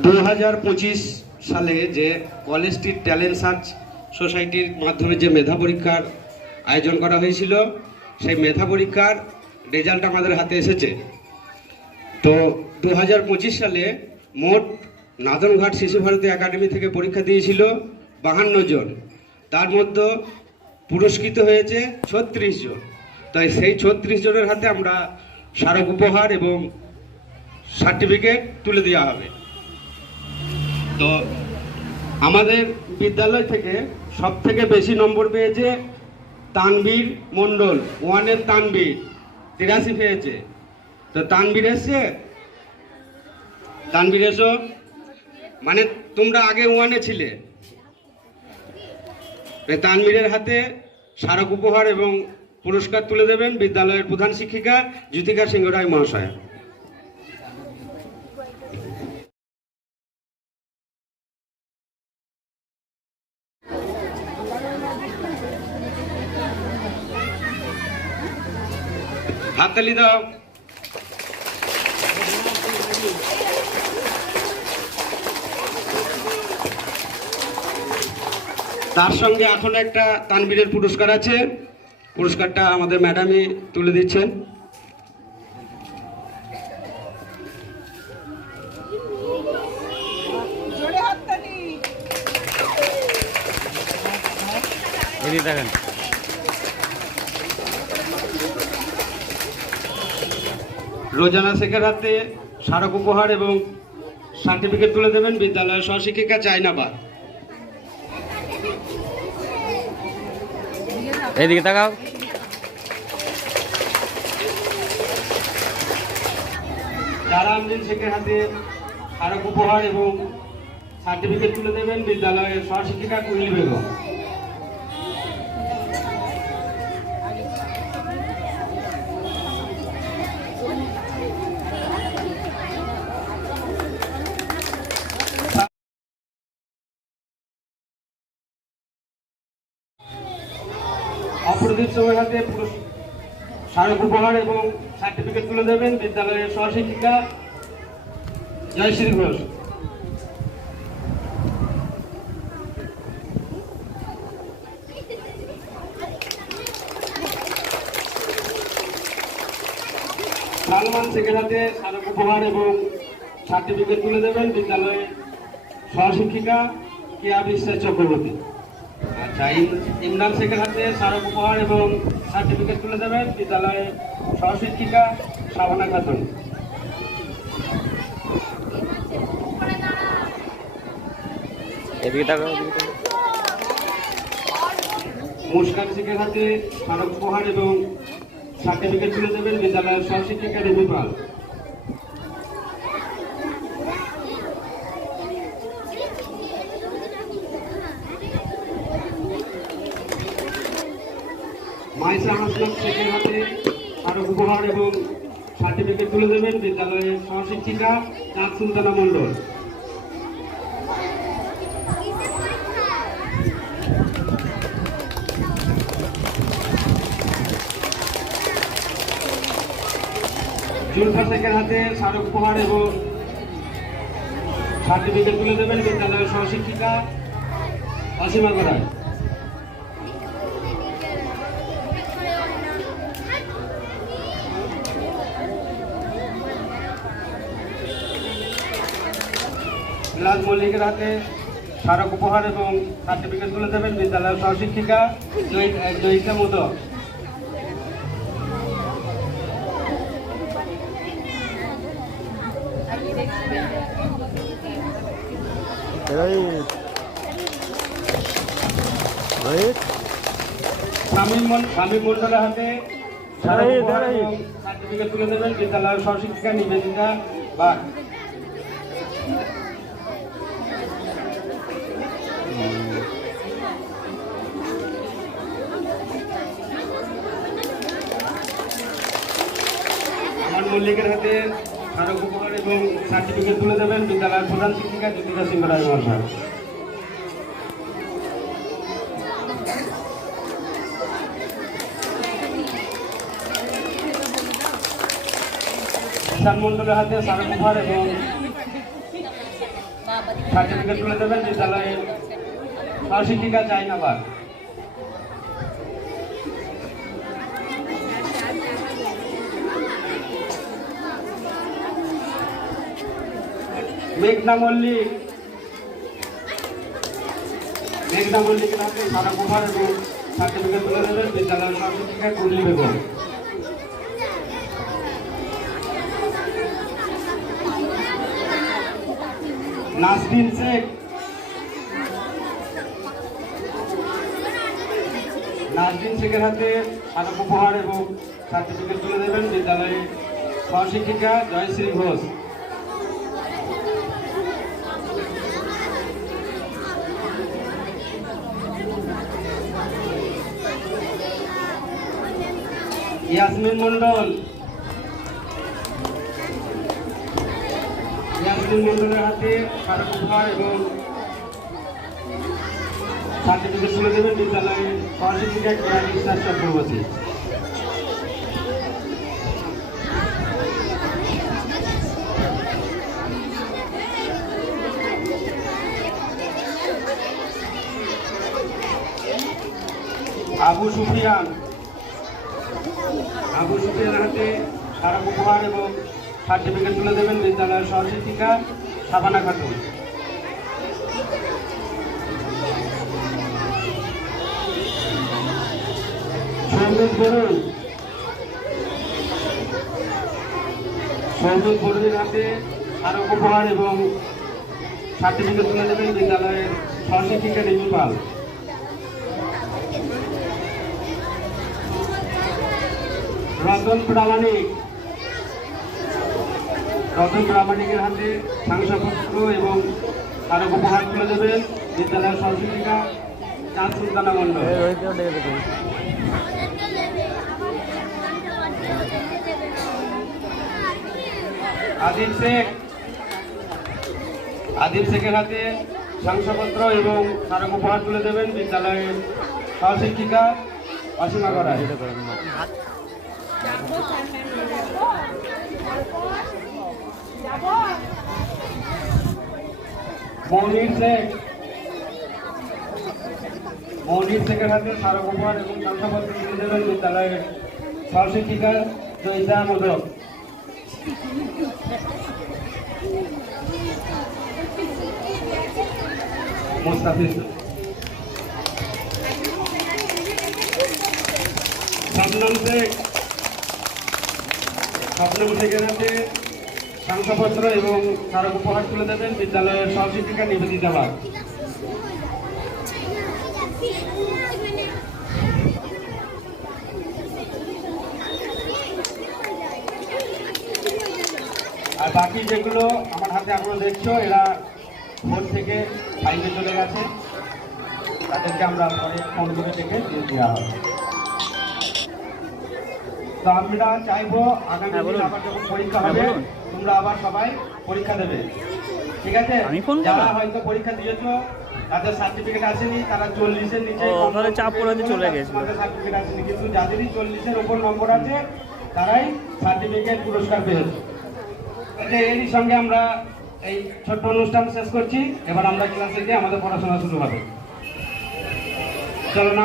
2025 সালে যে college street talent search সোসাইটির মাধ্যমে যে মেধা পরীক্ষার আয়োজন করা হয়েছিল, সেই মেধা পরীক্ষার রেজাল্ট আমাদের হাতে এসেছে। তো 2025 সালে মোট নাদনঘাট শিশু ভারতী একাডেমি থেকে পরীক্ষা দিয়েছিল 52 জন, তার মধ্যে পুরস্কৃত হয়েছে 36 জন। তাই সেই 36 জনের হাতে আমরা স্মারক উপহার এবং সার্টিফিকেট তুলে দেওয়া হবে। তো আমাদের বিদ্যালয় থেকে সব থেকে বেশি নম্বর পেয়েছে তানবীর মণ্ডল, ওয়ানের তানবীর 83 পেয়েছে। তো তানবীর এসছে, তানবীর এসো, মানে তোমরা আগে ওয়ানে ছিলে। তানবীরের হাতে স্মারক উপহার এবং পুরস্কার তুলে দেবেন বিদ্যালয়ের প্রধান শিক্ষিকা জ্যোতিকা সিংহ রায় মহাশয়। হাততালি দাও। তার সঙ্গে এখন একটা তানবীরের পুরস্কার আছে, পুরস্কারটা আমাদের ম্যাডামই তুলে দিচ্ছেন। রোজানা শেখের হাতে স্মারক উপহার এবং সার্টিফিকেট তুলে দেবেন বিদ্যালয়ের সহশিক্ষিকা চাইনাবাদ। এইদিকে তাকাও। তারা আমদিন শেখের হাতে স্মারক উপহার এবং সার্টিফিকেট তুলে দেবেন বিদ্যালয়ের সহশিক্ষিকা কুইল বেগম। অপরদীপ সবার হাতে স্মারক উপহার এবং সার্টিফিকেট তুলে দেবেন বিদ্যালয়ের সহশিক্ষিকা জয়শ্রী ঘোষ। সালমান শেখের হাতে স্মারক উপহার এবং সার্টিফিকেট তুলে দেবেন বিদ্যালয়ের সহশিক্ষিকা কেয়া বিশ্বাস চক্রবর্তী। আচ্ছা, ইমরান শেখের হাতে স্মারক উপহার এবং সার্টিফিকেট তুলে দেবেন বিদ্যালয়ের সহশিক্ষিকা শাবানা খাতুন। মুস্কান শেখের হাতে স্মারক উপহার এবং সার্টিফিকেট তুলে দেবেন বিদ্যালয়ের সহশিক্ষিকা দেবী পাল। মাইসা হাসনাত শেখের হাতে স্মারক উপহার এবং সার্টিফিকেট তুলে দেবেন বিদ্যালয়ের সহশিক্ষিকা চাঁদ সুলতানা মণ্ডল। জুলফা শেখের হাতে স্মারক উপহার এবং সার্টিফিকেট তুলে দেবেন বিদ্যালয়ের সহশিক্ষিকা অসীমা গড়াই। বিলাস মল্লিকের হাতে স্মারক উপহার এবং সার্টিফিকেট তুলে দেবেন বিদ্যালয়ের সহশিক্ষিকা জয়িতা মোদক। শামীম মণ্ডলের হাতে সার্টিফিকেট তুলে দেবেন বিদ্যালয়ের সহশিক্ষিকা নিবেদিতা বাগ। আমার মল্লিকের হাতে স্মারক উপহার এবং সার্টিফিকেট তুলে দেবেন বিদ্যালয়ের প্রধান শিক্ষিকা জ্যোতিকা সিংহ রায় মহাশয়। কিষাণ মণ্ডলের হাতে স্মারক উপহার এবং সার্টিফিকেট তুলে দেবেন বিদ্যালয়ের সহশিক্ষিকা চাইনাবাগ। মেঘনা মল্লিক, মেঘনা মল্লিকের হাতে সারা উপহার এবং সার্টিফিকেট তুলে দেবেন বিদ্যালয়ের সহশিক্ষিকা কুরলি বেগম। নাসরিন শেখ, নাসরিন শেখের হাতে সারা উপহার এবং সার্টিফিকেট তুলে দেবেন বিদ্যালয়ের সহশিক্ষিকা জয়শ্রী ঘোষ। ইয়াসমিন মন্ডল, ইয়াসমিন মন্ডলের হাতে সারা উপহার এবং সার্টিফিকেট তুলে দেবেন বিদ্যালয়ের সহশিক্ষিকা ক্রীড়া বিশ্বাস চক্রবর্তী। আবু সুফিয়ান, আবু সুফিয়ানের হাতে সারা উপহার এবং সার্টিফিকেট তুলে দেবেন বিদ্যালয়ের সহশিক্ষিকা শাবানা খাতুন। সৌমিত বরুণ, সৌমিত বরুণের হাতে সারা উপহার এবং সার্টিফিকেট তুলে দেবেন বিদ্যালয়ের সহশিক্ষিকা রিমি পাল। রতন প্রামাণিক, রতন প্রামাণিকের হাতে শংসাপত্র এবং আরো উপহার তুলে দেবেন বিদ্যালয়ের সহশিক্ষিকা চাঁদ সুলতানা মন্ডল। আদিল শেখ, আদিল শেখের হাতে শংসাপত্র এবং আরো উপহার তুলে দেবেন বিদ্যালয়ের সহশিক্ষিকা অসীমা গড়াই। মনির শেখ, মনির শেখের হাতে স্মারক উপহার এবং শংসাপত্র তুলে দেবেন বিদ্যালয়ের সহশিক্ষিকা জয়িতা মোদক। মুস্তাফিজ, শবনম শেখ, শবনম শেখের হাতে শংসাপত্র এবং স্মারক উপহার তুলে দেবেন বিদ্যালয়ের সহশিক্ষিকা নিবেদিতা বাগ। আর বাকি যেগুলো আমার হাতে আপনারা দেখছো এরা 4 থেকে 5-এ চলে গেছে, তাদেরকে আমরা পরে ফোন করে ডেকে দিয়ে দেওয়া হবে। তো আমরা চাইবো আগামী দিন আবার যখন পরীক্ষা হবে তোমরা আবার সবাই পরীক্ষা দেবে, ঠিক আছে? যারা হয়তো পরীক্ষা দিয়েছো তাদের সার্টিফিকেট আসেনি, তারা 40-এর নিচে চাপ পড়াতে চলে গেছে, তোমাদের সার্টিফিকেট আসেনি, কিন্তু যাদেরই 40-এর উপর নম্বর আছে তারাই সার্টিফিকেট পুরস্কার পেয়েছে। এরই সঙ্গে আমরা এই ছোট্ট অনুষ্ঠান শেষ করছি। এবার আমরা ক্লাসে গিয়ে আমাদের পড়াশোনা শুরু হবে। চলো না।